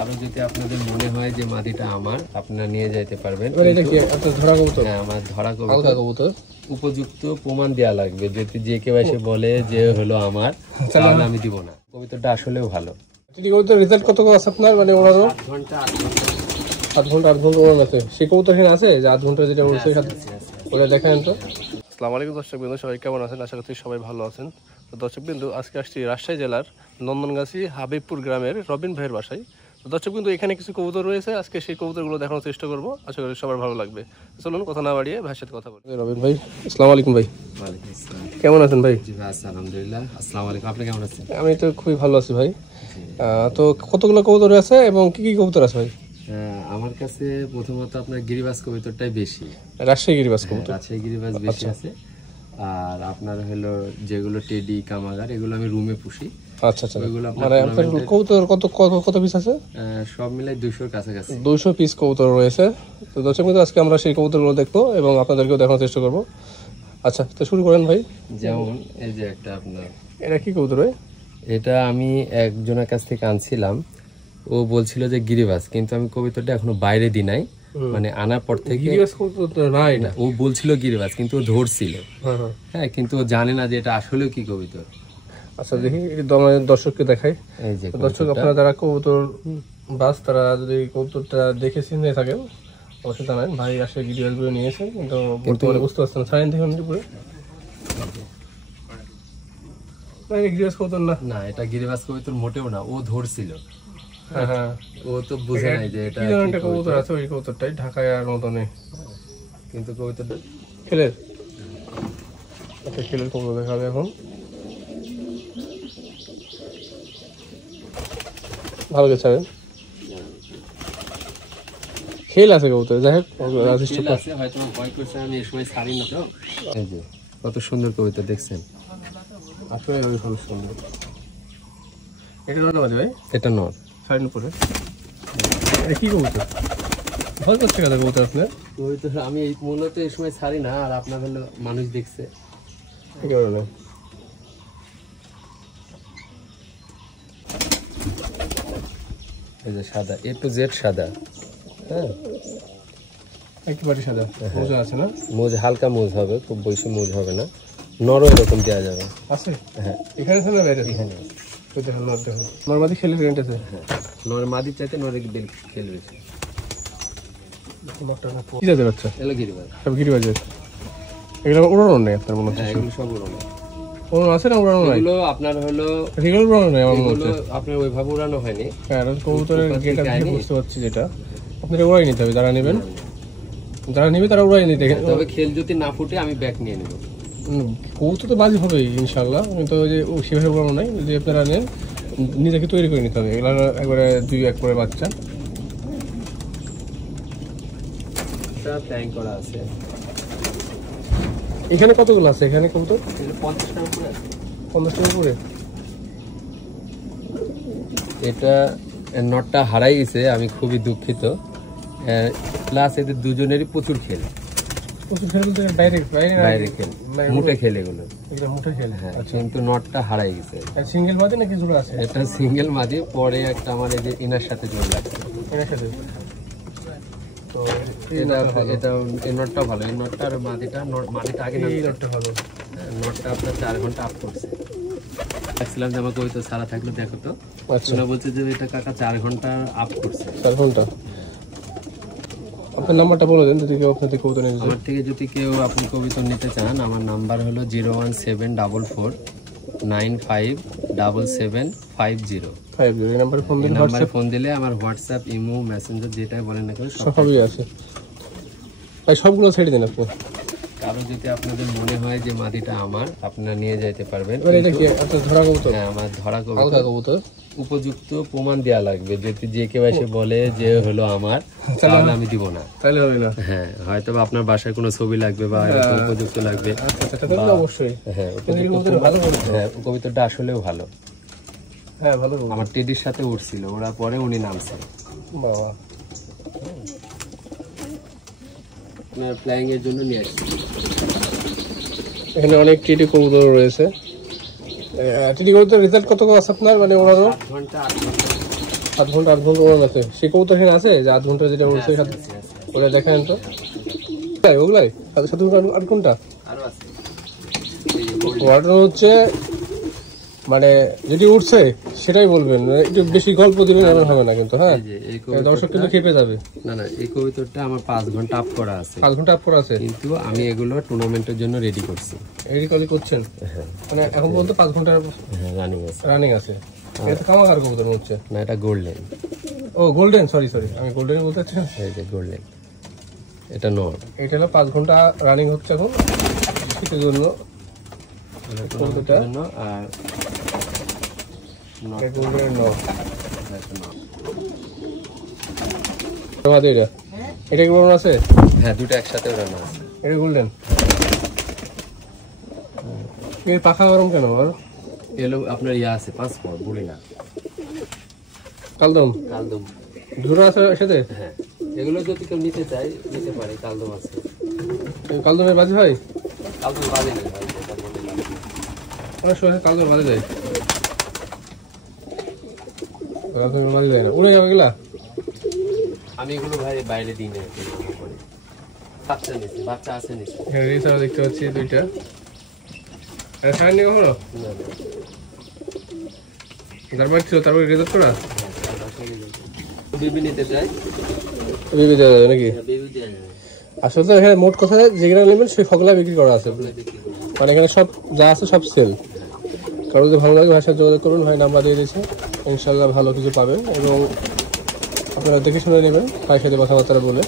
কারো যদি আপনাদের মনে হয় যে মাদিটা আমার, আপনারা নিয়ে যাইতে পারবেন। এটা কি আপনার ধরা কবুতর? হ্যাঁ, আমার ধরা কবুতর। উপযুক্ত প্রমাণ দেওয়া লাগবে। যদি যে কেউ এসে বলে যে হলো আমার, তাহলে আমি দিব না। কবুতরটা আসলেও ভালো। টিটি কবুতর রেজাল্ট কত আছে আপনার? মানে ওনারও 8 ঘন্টা 8 ঘন্টা ওনার আছে। সেই কবুতর এখানে আছে যে 8 ঘন্টা যেটা উড়ছে ওটা দেখেন তো। আসসালামু আলাইকুম দর্শকবৃন্দ, সবাই কেমন আছেন? আশা করছি সবাই ভালো আছেন। তো দর্শকবৃন্দ, আজকে আসছি রাজশাহী জেলার নন্দনগাছি হাবিবপুর গ্রামের রবিন ভাইয়ের বাসায়। তো দর্শকবৃন্দ, এখানে কিছু কবুতর রয়েছে, আজকে সেই কবুতরগুলো দেখানোর চেষ্টা করবো। আশা করি সবার ভালো লাগবে। চলুন কথা না বাড়িয়ে ভাইয়ের সাথে কথা বলি। রবিন ভাই, আসসালামু আলাইকুম ভাই। ওয়ালাইকুম আসসালাম। কেমন আছেন ভাই? জি ভাই, আলহামদুলিল্লাহ। আসসালামু আলাইকুম। আপনি কেমন আছেন? আমি তো খুবই ভালো আছি ভাই। তো কতগুলো কবুতর আছে এবং কি কি কবুতর আছে ভাই? আমার কাছে প্রথমত আপনার গিরিবাজ কবুতরটাই বেশি। রাজশাহী গিরিবাজ কবুতর? রাজশাহী গিরিবাজ বেশি আছে। আর আপনার হলো যেগুলো টেডি কামাগার, এগুলো আমি রুমে পুষি। আচ্ছা আচ্ছা। মানে আপনার কবুতর কত কত পিস আছে? সব মিলাই 200 এর কাছাকাছি। 200 পিস কবুতর রয়েছে। তো দর্শক বন্ধু, আজকে আমরা সেই কবুতরগুলো দেখবো এবং আপনাদেরকেও দেখানোর চেষ্টা করবো। আচ্ছা, তো শুরু করেন ভাই। যেমন এই যে একটা আপনার, এটা কি কবুতর ভাই? এটা আমি একজনের কাছ থেকে আনছিলাম। ও বলছিল যে গিরিবাজ, কিন্তু আমি কবুতরটা এখনো বাইরে দিই নাই। মানে আনার পর থেকে গিরিবাজ কবুতর না, এটা ও বলছিল গিরিবাজ, কিন্তু ও ধরছিল। হ্যাঁ, কিন্তু ও জানে না যে এটা আসলে কি কবুতর। আচ্ছা, দেখি দর্শককে দেখাই। এই যে দর্শক, আপনারা যারা কবুতর বাস, তারা যদি কবুতরটা দেখে চিনে থাকেন অবশ্যই জানান। ভাই আসলে গিরিবাজ গুলো নিয়েছে, কিন্তু বর্তমানে বুঝতে পারছেন। ছাড়েন দেখুন পুরো। গিরিবাজ কবুতর না, না এটা গিরিবাজ কবুতর মোটেও না, ও ধরছিল। হ্যাঁ, ও তো বুঝে নাই যে এটা একটা কবুতর আছে। ওই কবুতরটাই ঢাকায় আর মতনে, কিন্তু কবুতরটা খেলের। আচ্ছা, খেলের কবুতর দেখাবে এখন। ভালো করে ছাড়েন। খেল আছে কবুতর, যাই হোক হয়তো ভয় করছে, আমি এই সময় ছাড়ি না। তো এই যে কত সুন্দর কবুতর দেখছেন, আসলে ভালো সুন্দর। এটা নর ভাই? এটা নর। ছাড়েন উপরে। এটা কি কবুতর? ভয় করছে কথা কবুতর আপনার? কবুতর আমি মূলত এই সময় ছাড়ি না, আর আপনার হলো মানুষ দেখছে। কি কারণে? এই যে সাদা, A to Z সাদা। হ্যাঁ, একেবারে সাদা। মোজা আছে না? মোজ হালকা মোজ হবে, খুব বেশি মোজ হবে না। নরও এরকম দেওয়া যাবে। আছে? হ্যাঁ, এখানে আছে না বাইরে? এখানে আছে। ওই দেখুন, নর দেখুন। নরমাদি খেলে রেন্ট আছে। হ্যাঁ, নর মাদি চাইতে নরের বেল খেল বেশি। কি জাতের বাচ্চা? এগুলো গিরিবাজ। সব গিরিবাজের। এগুলো উড়ানো নেই আপনার মনে হচ্ছে? এগুলো সব উড়ানো। উড়ানো আছে না উড়ানো নাই? এগুলো আপনার হলো এগুলো উড়ানো নেই আমার মনে হচ্ছে। আপনার ওইভাবে উড়ানো হয়নি। হ্যাঁ, কবুতরের গেটআপ দেখে বুঝতে পারছি যেটা। আপনারা উড়াই নিতে হবে, যারা নেবেন। যারা নেবে তারা উড়াই নিতে। তবে খেল যদি না ফুটে আমি ব্যাক নিয়ে নেব। কবুতর তো বাজি হবে ইনশাল্লাহ, কিন্তু ওই যে সেভাবে উড়ানো নাই। যদি আপনারা নেন, নিজেকে তৈরি করে নিতে হবে। এগুলো একবারে 2-1 করে বাচ্চা। করা আছে। এখানে কতগুলো আছে? এখানে কবুতর 50টার উপরে আছে। 50টার উপরে? এটা নটটা হারাই গেছে, আমি খুবই দুঃখিত। প্লাস এদের দুজনেরই প্রচুর খেল। প্রচুর খেল বলতে বাইরে খেল, মুটে খেল এগুলো। মুঠে খেল। হ্যাঁ, কিন্তু নটটা হারাই গেছে। সিঙ্গেল মাদি নাকি জোড়া আছে? এটা সিঙ্গেল মাদি, পরে একটা আমার এই যে ইনার সাথে জোড়া লাগছে। এর সাথে তো এটা এই নটটা ভালো। এই নটটার মাদিটা আগে নটটা ভালো। নটটা আপনার 4 ঘন্টা আপ করছে। দেখছিলাম যে আমাকে ওই তো সারা থাকলো, দেখো তো। আচ্ছা, বলছে যে এটা কাকা 4 ঘন্টা আপ করছে। 4 ঘন্টা। আপনার নাম্বারটা বলে দেন, যদি কেউ আপনাদের কবুতর নিতে চায়। আমার থেকে যদি কেউ আপনি কবুতর নিতে চান, আমার নাম্বার হলো 01744957750। এই নাম্বারে ফোন দিলে আমার হোয়াটসঅ্যাপ, ইমো, মেসেঞ্জার যেটাই বলেন না কেন সবই আছে। তাই সবগুলো ছেড়ে দিন আপনি। কারো যদি আপনাদের মনে হয় যে মাদিটা আমার, আপনারা নিয়ে যাইতে পারবেন। এটা কি আপনার ধরা কবুতর? হ্যাঁ, আমার ধরা কবুতর। উপযুক্ত প্রমাণ দেওয়া লাগবে। যদি যে কেউ এসে বলে যে হলো আমার, তাহলে আমি দিব না। তাহলে হবে না? হ্যাঁ, হয়তো আপনার বাসায় কোনো ছবি লাগবে বা উপযুক্ত লাগবে। অবশ্যই। হ্যাঁ, কবিতাটা আসলেও ভালো। হ্যাঁ, ভালো। আমার টেডির সাথে উঠছিল, ওরা পরে উনি নামছে। বাবা, আপনার ফ্লাইং এর জন্য নিয়ে আসছি। এখানে অনেক টিটি কবুতর রয়েছে। টিটি কবুতর রেজাল্ট কত আছে আপনার? মানে ওনারও 8 ঘন্টা আধ ঘন্টা ওড়ান আছে। সে কবুতর এখানে আছে যে আধ ঘন্টা যেটা উড়ছে ওটা দেখান তো। ওগুলাই সাথে 8 ঘন্টা ওটা হচ্ছে মানে যেটি উঠছে সেটাই বলবেন, একটু বেশি গল্প দিবেন এমন হবে না কিন্তু। হ্যাঁ, দর্শক কিন্তু খেপে যাবে। না না, এই কবুতরটা আমার 5 ঘন্টা আপ করা আছে। 5 ঘন্টা আপ করা আছে, কিন্তু আমি এগুলো টুর্নামেন্টের জন্য রেডি করছি। রেডি করছেন? মানে এখন পর্যন্ত 5 ঘন্টা রানিং আছে। এটা কামাগার কবুতর হচ্ছে না, এটা গোল্ডেন। ও গোল্ডেন, সরি আমি গোল্ডেন বলতে চাচ্ছি। এই যে গোল্ডেন, এটা নর। এটা হলো 5 ঘন্টা রানিং হচ্ছে এখন শীতের জন্য। আর এটা কি বড় আছে? হ্যাঁ, দুটো একসাথে ওড়ানো আছে। এটা গোল্ডেন। এর পাখা গরম কেন? আর এলো আপনার ইয়া আছে, পাসপোর্ট বুড়ি না, কালদম ঝুরা আছে সাথে। হ্যাঁ, এগুলো যদি কেউ নিতে চায় নিতে পারে। কালদম আছে। কালদমের বাজি হয়? কালদম বাজে নেই ভাই, অনেক সময় কালদম বাজে যায়। বাজে যায় না, উড়ে যাবে এগুলা। আমি এগুলো ভাই বাইরে দিই না, বাচ্চা নিচ্ছি, বাচ্চা আছে নিচ্ছি। হ্যাঁ, রেসার দেখতে পাচ্ছি দুইটা। এটা ছাড়েননি কখনো? তারপর ছিল, তারপর রেজাল্ট করা বেবি নিতে চাই, বেবি দেওয়া যাবে নাকি? বেবি দেওয়া যাবে। আসলে এখানে মোট কথা যেগুলো নেবেন সেই সকলা বিক্রি করা আছে। মানে এখানে সব যা আছে সব সেল। কারো যদি ভালো লাগে ভাইয়ের সাথে যোগাযোগ করবেন, ভাই নাম্বার দিয়ে দিয়েছে, ইনশাল্লাহ ভালো কিছু পাবেন এবং আপনারা দেখে শুনে নেবেন ভাইয়ের সাথে কথাবার্তা বলে।